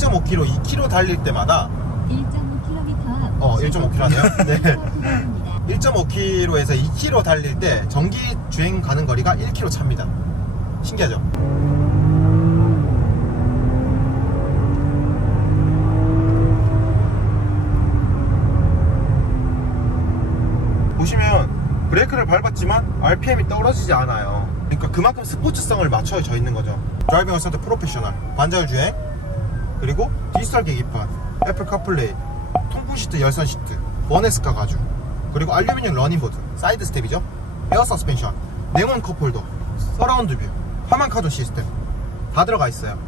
1.5km, 2km 달릴 때마다 1.5km 1.5km 하네요. 네. 1.5km에서 2km 달릴 때 전기 주행 가는 거리가 1km 찹니다. 신기하죠? 보시면 브레이크를 밟았지만 RPM이 떨어지지 않아요. 그러니까 그만큼 스포츠성을 맞춰져 있는 거죠. 드라이빙 어시스턴트 프로페셔널, 반자율 주행, 그리고 디지털 계기판, 애플 카플레이, 통풍 시트, 열선 시트, 버네스카 가죽, 그리고 알루미늄 러닝보드, 사이드 스텝이죠, 에어 서스펜션, 네모난 컵홀더, 서라운드 뷰, 화면 카드 시스템 다 들어가 있어요.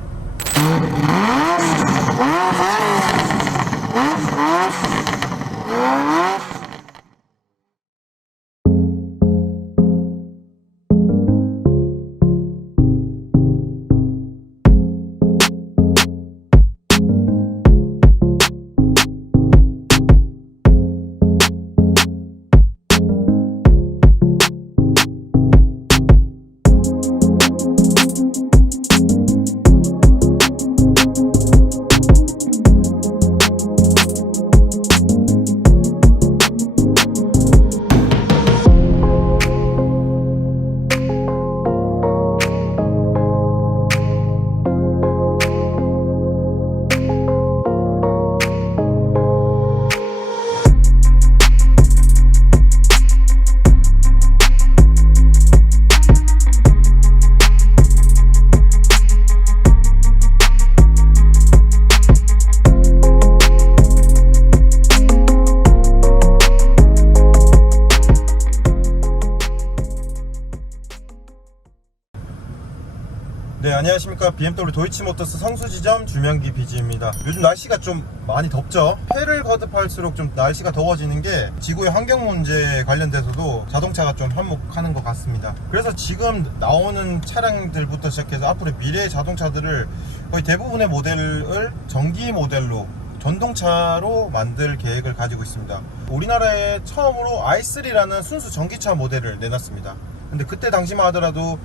네, 안녕하십니까. BMW 도이치모터스 성수지점 주명기 BG입니다. 요즘 날씨가 좀 많이 덥죠. 해를 거듭할수록 좀 날씨가 더워지는 게 지구의 환경 문제에 관련돼서도 자동차가 좀 한몫하는 것 같습니다. 그래서 지금 나오는 차량들부터 시작해서 앞으로 미래의 자동차들을 거의 대부분의 모델을 전기 모델로, 전동차로 만들 계획을 가지고 있습니다. 우리나라에 처음으로 i3라는 순수 전기차 모델을 내놨습니다. 근데 그때 당시만 하더라도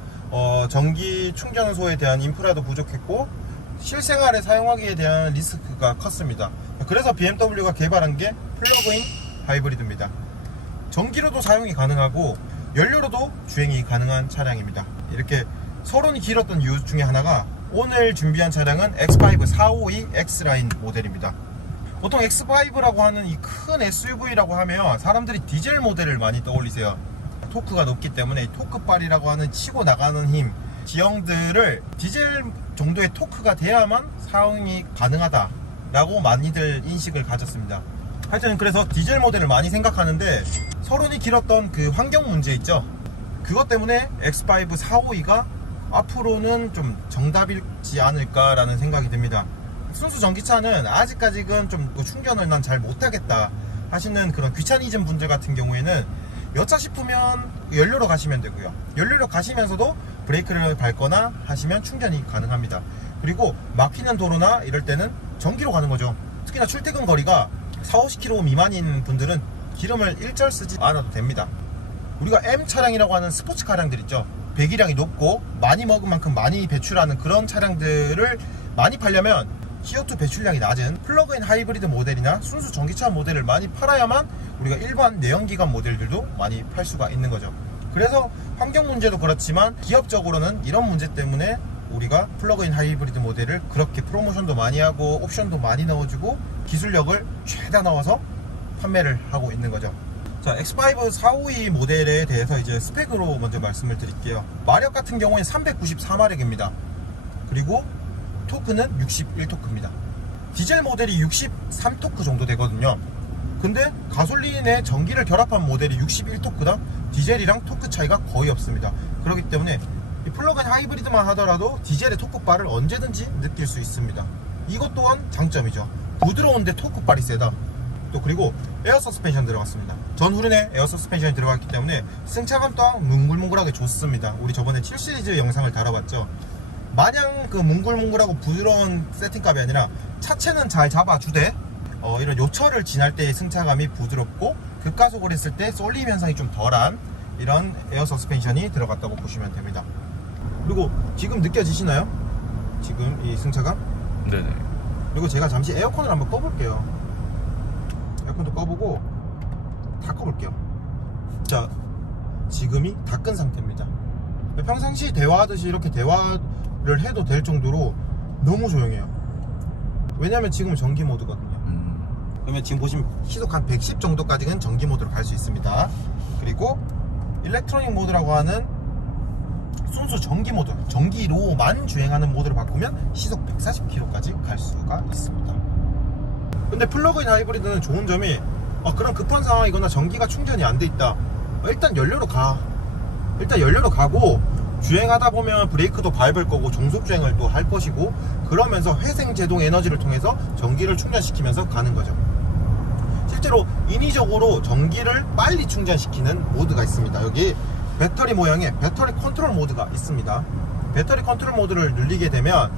전기 충전소에 대한 인프라도 부족했고 실생활에 사용하기에 대한 리스크가 컸습니다. 그래서 BMW가 개발한 게 플러그인 하이브리드입니다. 전기로도 사용이 가능하고 연료로도 주행이 가능한 차량입니다. 이렇게 서론이 길었던 이유 중에 하나가 오늘 준비한 차량은 X5 452 X라인 모델입니다. 보통 X5라고 하는 이 큰 SUV라고 하면 사람들이 디젤 모델을 많이 떠올리세요. 토크가 높기 때문에 이 토크발이라고 하는 치고 나가는 힘, 지형들을 디젤 정도의 토크가 돼야만 사용이 가능하다 라고 많이들 인식을 가졌습니다. 하여튼 그래서 디젤 모델을 많이 생각하는데 서론이 길었던 그 환경 문제 있죠. 그것 때문에 X5 452가 앞으로는 좀 정답이지 않을까 라는 생각이 듭니다. 순수 전기차는 아직까지는 좀 충전을 난 잘 못하겠다 하시는 그런 귀차니즘 분들 같은 경우에는 여차 싶으면 연료로 가시면 되고요. 연료로 가시면서도 브레이크를 밟거나 하시면 충전이 가능합니다. 그리고 막히는 도로나 이럴 때는 전기로 가는 거죠. 특히나 출퇴근 거리가 40-50km 미만인 분들은 기름을 일절 쓰지 않아도 됩니다. 우리가 M 차량이라고 하는 스포츠 차량들 있죠. 배기량이 높고 많이 먹은 만큼 많이 배출하는 그런 차량들을 많이 팔려면 CO2 배출량이 낮은 플러그인 하이브리드 모델이나 순수 전기차 모델을 많이 팔아야만 우리가 일반 내연기관 모델들도 많이 팔 수가 있는 거죠. 그래서 환경 문제도 그렇지만 기업적으로는 이런 문제 때문에 우리가 플러그인 하이브리드 모델을 그렇게 프로모션도 많이 하고 옵션도 많이 넣어주고 기술력을 최다 넣어서 판매를 하고 있는 거죠. 자, X5 452 모델에 대해서 이제 스펙으로 먼저 말씀을 드릴게요. 마력 같은 경우에 394마력입니다. 그리고 토크는 61토크입니다. 디젤 모델이 63토크 정도 되거든요. 근데 가솔린에 전기를 결합한 모델이 61토크다? 디젤이랑 토크 차이가 거의 없습니다. 그렇기 때문에 이 플러그인 하이브리드만 하더라도 디젤의 토크바를 언제든지 느낄 수 있습니다. 이것 또한 장점이죠. 부드러운데 토크발이 세다. 또 그리고 에어 서스펜션 들어갔습니다. 전 후륜에 에어 서스펜션이 들어갔기 때문에 승차감 또한 뭉글뭉글하게 좋습니다. 우리 저번에 7시리즈 영상을 다뤄봤죠. 마냥 그 뭉글뭉글하고 부드러운 세팅감이 아니라 차체는 잘 잡아주되 이런 요철을 지날 때의 승차감이 부드럽고 급가속을 했을 때 쏠림 현상이 좀 덜한 이런 에어 서스펜션이 들어갔다고 보시면 됩니다. 그리고 지금 느껴지시나요? 지금 이 승차감? 네네. 그리고 제가 잠시 에어컨을 한번 꺼볼게요. 에어컨도 꺼보고 다 꺼볼게요. 자, 지금이 다 끈 상태입니다. 평상시 대화하듯이 이렇게 대화를 해도 될 정도로 너무 조용해요. 왜냐면 지금은 전기 모드거든요. 그러면 지금 보시면 시속 한 110 정도까지는 전기 모드로 갈 수 있습니다. 그리고 일렉트로닉 모드라고 하는 순수 전기 모드, 전기로만 주행하는 모드로 바꾸면 시속 140km까지 갈 수가 있습니다. 근데 플러그인 하이브리드는 좋은 점이 그런 급한 상황이거나 전기가 충전이 안 돼 있다, 일단 연료로 가고 주행하다 보면 브레이크도 밟을 거고 종속 주행을 또 할 것이고, 그러면서 회생 제동 에너지를 통해서 전기를 충전시키면서 가는 거죠. 실제로 인위적으로 전기를 빨리 충전시키는 모드가 있습니다. 여기 배터리 모양의 배터리 컨트롤 모드가 있습니다. 배터리 컨트롤 모드를 누르게 되면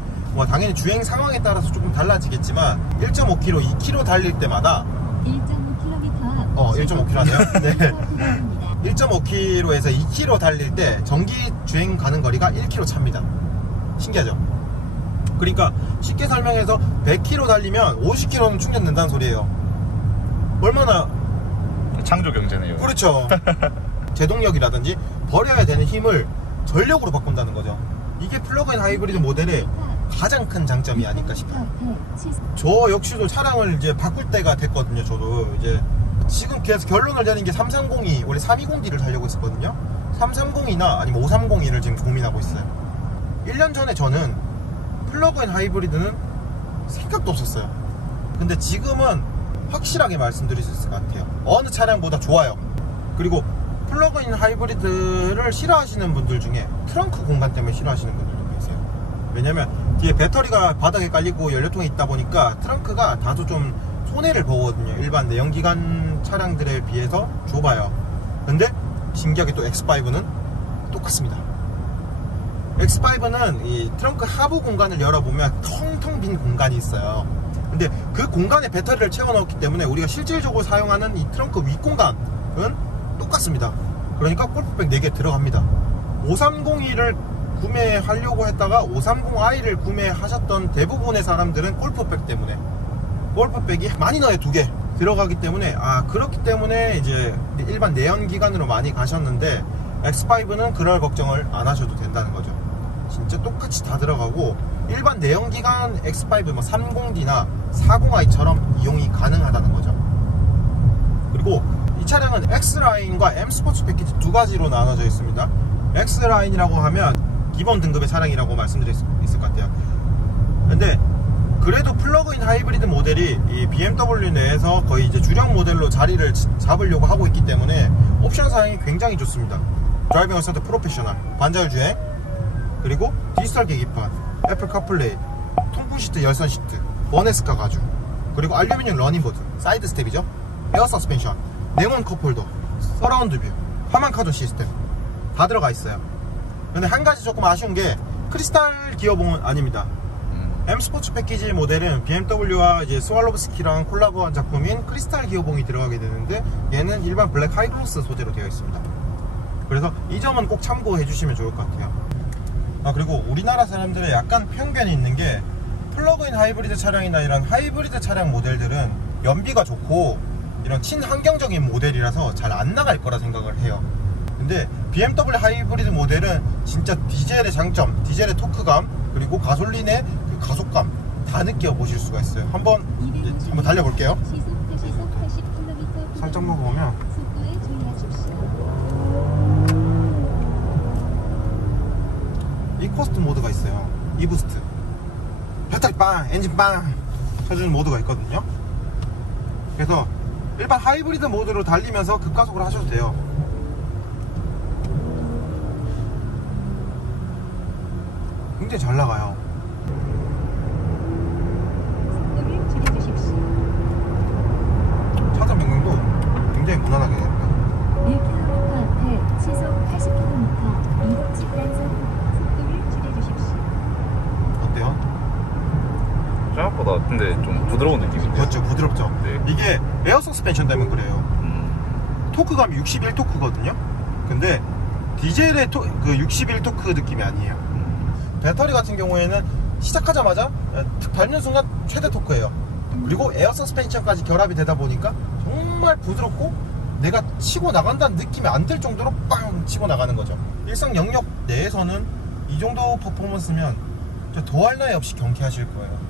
당연히 주행 상황에 따라서 조금 달라지겠지만 1.5km, 2km 달릴 때마다 1.5km 앞 1.5km네요. 네. 1.5km에서 2km 달릴 때 전기 주행 가는 거리가 1km 차입니다. 신기하죠? 그러니까 쉽게 설명해서 100km 달리면 50km는 충전된다는 소리예요. 얼마나 창조 경제네요. 그렇죠. 제동력이라든지 버려야 되는 힘을 전력으로 바꾼다는 거죠. 이게 플러그인 하이브리드 모델의 가장 큰 장점이 아닐까 싶어요. 저 역시도 차량을 이제 바꿀 때가 됐거든요. 저도 이제 지금 계속 결론을 내는 게 330이 원래 320D를 달려고 했었거든요. 330이나 아니면 530E를 지금 고민하고 있어요. 1년 전에 저는 플러그인 하이브리드는 생각도 없었어요. 근데 지금은 확실하게 말씀드릴 수 있을 것 같아요. 어느 차량보다 좋아요. 그리고 플러그인 하이브리드를 싫어하시는 분들 중에 트렁크 공간 때문에 싫어하시는 분들도 계세요. 왜냐면 뒤에 배터리가 바닥에 깔리고 연료통에 있다 보니까 트렁크가 다소 좀 손해를 보거든요. 일반 내연기관 차량들에 비해서 좁아요. 근데 신기하게 또 X5는 똑같습니다. X5는 이 트렁크 하부 공간을 열어보면 텅텅 빈 공간이 있어요. 근데 그 공간에 배터리를 채워 넣었기 때문에 우리가 실질적으로 사용하는 이 트렁크 윗공간은 똑같습니다. 그러니까 골프백 4개 들어갑니다. 530E를 구매하려고 했다가 530i를 구매하셨던 대부분의 사람들은 골프백 때문에, 골프백이 마이너에 2개 들어가기 때문에 그렇기 때문에 이제 일반 내연기관으로 많이 가셨는데 X5는 그럴 걱정을 안 하셔도 된다는 거죠. 진짜 똑같이 다 들어가고 일반 내연기관 X5 30D나 40i처럼 이용이 가능하다는 거죠. 그리고 이 차량은 X라인과 M 스포츠 패키지 두 가지로 나눠져 있습니다. X라인이라고 하면 기본 등급의 차량이라고 말씀드릴 수 있을 것 같아요. 근데 그래도 플러그인 하이브리드 모델이 이 BMW 내에서 거의 이제 주력 모델로 자리를 잡으려고 하고 있기 때문에 옵션 사양이 굉장히 좋습니다. 드라이빙 어시스트 프로페셔널, 반자율 주행, 그리고 디지털 계기판, 애플 카플레이, 통풍 시트, 열선 시트, 버네스카 가죽, 그리고 알루미늄 러닝보드, 사이드 스텝이죠, 에어 서스펜션, 네모난 컵홀더, 서라운드 뷰, 화면 카드 시스템 다 들어가 있어요. 근데 한 가지 조금 아쉬운 게 크리스탈 기어봉은 아닙니다. M 스포츠 패키지 모델은 BMW와 이제 스왈로브스키랑 콜라보한 작품인 크리스탈 기어봉이 들어가게 되는데 얘는 일반 블랙 하이글로스 소재로 되어 있습니다. 그래서 이 점은 꼭 참고해 주시면 좋을 것 같아요. 그리고 우리나라 사람들의 약간 편견이 있는 게 플러그인 하이브리드 차량이나 이런 하이브리드 차량 모델들은 연비가 좋고 이런 친환경적인 모델이라서 잘 안 나갈 거라 생각을 해요. 근데 BMW 하이브리드 모델은 진짜 디젤의 장점, 디젤의 토크감, 그리고 가솔린의 그 가속감 다 느껴보실 수가 있어요. 한번 달려볼게요. 살짝 먹어보면 이코스트 모드가 있어요. 이부스트, 배터리 빵, 엔진 빵 쳐주는 모드가 있거든요. 그래서 일반 하이브리드 모드로 달리면서 급가속을 하셔도 돼요. 굉장히 잘 나가요. 속도를 줄여주십시오. 차선 변경도 굉장히 무난하게 됩니다. 1km 앞에 시속 80km 이동 직단선 속도를 줄여주십시오. 어때요? 생각보다 근데 좀 부드러운 느낌인데요. 그렇죠, 부드럽죠. 네. 이게 에어 서스펜션 때문에 그래요. 토크감이 61토크거든요. 근데 디젤의 그 61토크 느낌이 아니에요. 배터리 같은 경우에는 시작하자마자 툭 밟는 순간 최대 토크예요. 그리고 에어 서스펜션까지 결합이 되다 보니까 정말 부드럽고 내가 치고 나간다는 느낌이 안 들 정도로 빵 치고 나가는 거죠. 일상 영역 내에서는 이 정도 퍼포먼스면 저 더할 나위 없이 경쾌하실 거예요.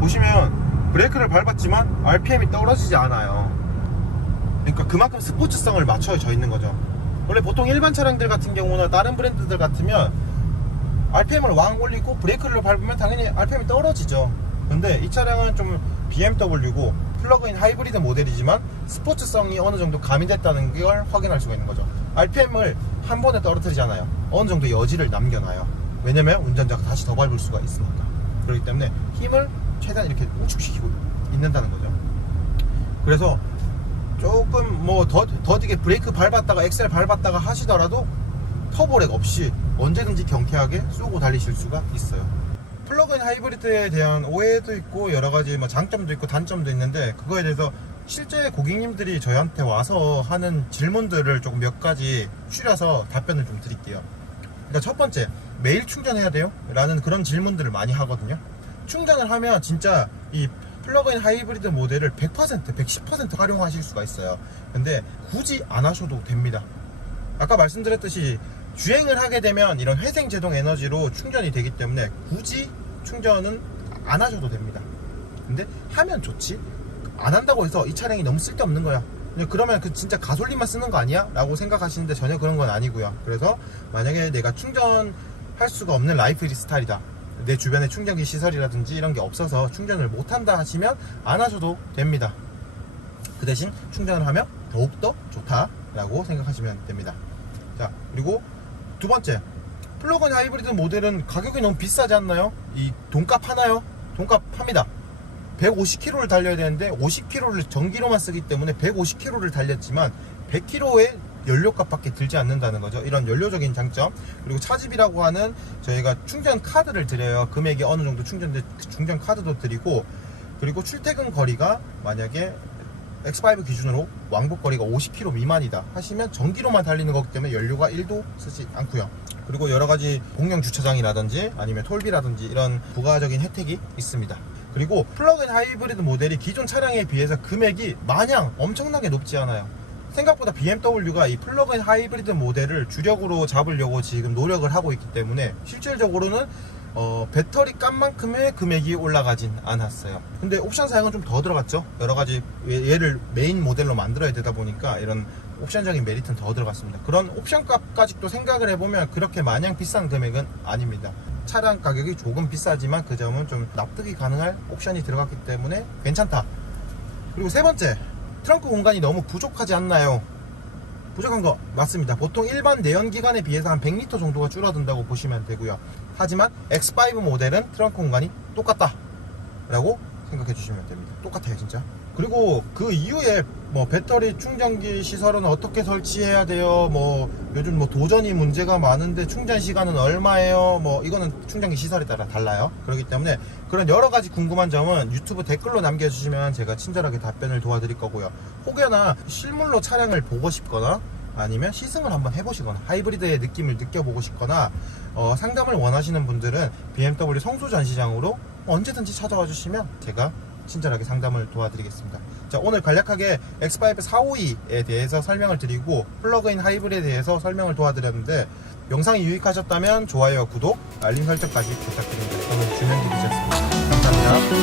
보시면 브레이크를 밟았지만 RPM이 떨어지지 않아요. 그러니까 그만큼 스포츠성을 맞춰져 있는 거죠. 원래 보통 일반 차량들 같은 경우나 다른 브랜드들 같으면 RPM을 왕 올리고 브레이크를 밟으면 당연히 RPM이 떨어지죠. 근데 이 차량은 좀 BMW고 플러그인 하이브리드 모델이지만 스포츠성이 어느 정도 가미됐다는 걸 확인할 수가 있는 거죠. RPM을 한 번에 떨어뜨리잖아요. 어느 정도 여지를 남겨놔요. 왜냐면 운전자가 다시 더 밟을 수가 있으니까. 그렇기 때문에 힘을 최대한 이렇게 우측시키고 있는다는 거죠. 그래서 조금 뭐 더디게 브레이크 밟았다가 엑셀 밟았다가 하시더라도 터보렉 없이 언제든지 경쾌하게 쏘고 달리실 수가 있어요. 플러그인 하이브리드에 대한 오해도 있고 여러가지 뭐 장점도 있고 단점도 있는데, 그거에 대해서 실제 고객님들이 저희한테 와서 하는 질문들을 조금 몇 가지 추려서 답변을 좀 드릴게요. 그러니까 첫 번째, 매일 충전해야 돼요? 라는 그런 질문들을 많이 하거든요. 충전을 하면 진짜 이 플러그인 하이브리드 모델을 100%, 110% 활용하실 수가 있어요. 근데 굳이 안 하셔도 됩니다. 아까 말씀드렸듯이 주행을 하게 되면 이런 회생 제동 에너지로 충전이 되기 때문에 굳이 충전은 안 하셔도 됩니다. 근데 하면 좋지, 안 한다고 해서 이 차량이 너무 쓸데없는 거야, 그러면 그 진짜 가솔린만 쓰는 거 아니야? 라고 생각하시는데 전혀 그런 건 아니고요. 그래서 만약에 내가 충전할 수가 없는 라이프 스타일이다, 내 주변에 충전기 시설이라든지 이런 게 없어서 충전을 못한다 하시면 안 하셔도 됩니다. 그 대신 충전을 하면 더욱더 좋다라고 생각하시면 됩니다. 자, 그리고 두 번째, 플러그인 하이브리드 모델은 가격이 너무 비싸지 않나요? 이 돈값 하나요? 돈값 합니다. 150km를 달려야 되는데 50km를 전기로만 쓰기 때문에 150km를 달렸지만 100km의 연료값밖에 들지 않는다는 거죠. 이런 연료적인 장점. 그리고 차집이라고 하는 저희가 충전 카드를 드려요. 금액이 어느 정도 충전 카드도 드리고, 그리고 출퇴근 거리가 만약에 X5 기준으로 왕복 거리가 50km 미만이다 하시면 전기로만 달리는 거기 때문에 연료가 1도 쓰지 않고요. 그리고 여러가지 공영 주차장이라든지 아니면 톨비라든지 이런 부가적인 혜택이 있습니다. 그리고 플러그인 하이브리드 모델이 기존 차량에 비해서 금액이 마냥 엄청나게 높지 않아요. 생각보다 BMW가 이 플러그인 하이브리드 모델을 주력으로 잡으려고 지금 노력을 하고 있기 때문에 실질적으로는 배터리 값만큼의 금액이 올라가진 않았어요. 근데 옵션 사양은 좀 더 들어갔죠. 여러가지 얘를 메인 모델로 만들어야 되다 보니까 이런 옵션적인 메리트는 더 들어갔습니다. 그런 옵션 값까지 또 생각을 해보면 그렇게 마냥 비싼 금액은 아닙니다. 차량 가격이 조금 비싸지만 그 점은 좀 납득이 가능할 옵션이 들어갔기 때문에 괜찮다. 그리고 세 번째, 트렁크 공간이 너무 부족하지 않나요? 부족한 거 맞습니다. 보통 일반 내연기관에 비해서 한 100리터 정도가 줄어든다고 보시면 되고요. 하지만 X5 모델은 트렁크 공간이 똑같다 라고 생각해 주시면 됩니다. 똑같아요 진짜. 그리고 그 이후에 뭐 배터리 충전기 시설은 어떻게 설치해야 돼요, 뭐 요즘 뭐 도전이 문제가 많은데 충전 시간은 얼마예요, 뭐 이거는 충전기 시설에 따라 달라요. 그렇기 때문에 그런 여러가지 궁금한 점은 유튜브 댓글로 남겨주시면 제가 친절하게 답변을 도와드릴 거고요. 혹여나 실물로 차량을 보고 싶거나 아니면 시승을 한번 해보시거나 하이브리드의 느낌을 느껴보고 싶거나 상담을 원하시는 분들은 BMW 성수 전시장으로 언제든지 찾아와 주시면 제가 친절하게 상담을 도와드리겠습니다. 자, 오늘 간략하게 X5 452에 대해서 설명을 드리고 플러그인 하이브리드에 대해서 설명을 도와드렸는데, 영상이 유익하셨다면 좋아요, 구독, 알림 설정까지 부탁드립니다. 저는 주명기 기자였습니다. 감사합니다.